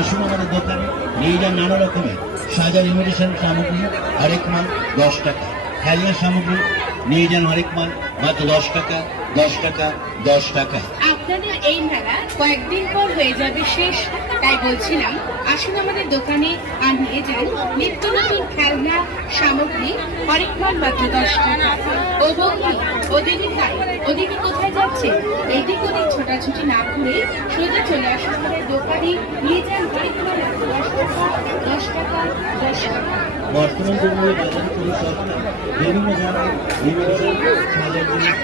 আসুন আমাদের দোকানে নিয়ে যান নানা রকমের সাজার ইমিটেশন সামগ্রী হরেক মাল 10 টাকা, খেলনা সামগ্রী নিয়ে যান হরেক মাল মাত্র 10 টাকা 10 টাকা 10 টাকা। আপনাদের এই মেলা কয়েকদিন পর হয়ে যাবে শেষ, তাই বলছিলাম আসুন আমাদের দোকানে আর নিয়ে যান নিত্য নতুন খেলনা সামগ্রী হরেক মাল মাত্র 10 টাকা। ও বন্ধু, ও দিদি ভাই, ওদিকে কোথায় যাচ্ছে? এদিক ওদিক ছোটাছুটি না করে সোজা চলে আসুন আমাদের দোকানে, নিয়ে যান হরেক মাল মাত্র 10 টাকা 10 টাকা 10 টাকা। বর্তমান যুগে বাজারে খুবই সস্তা, বিভিন্ন ধরনের ইমিটেশন সাজার জিনিস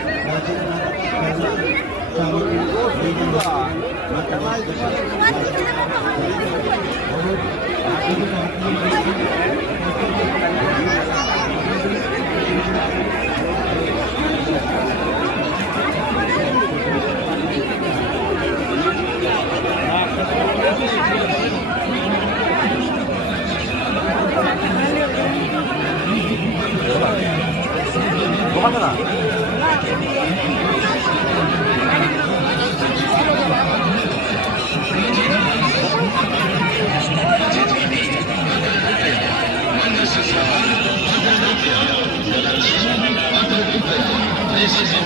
সামগ্রী নিয়ে যান মাত্র 10 টাকা। This is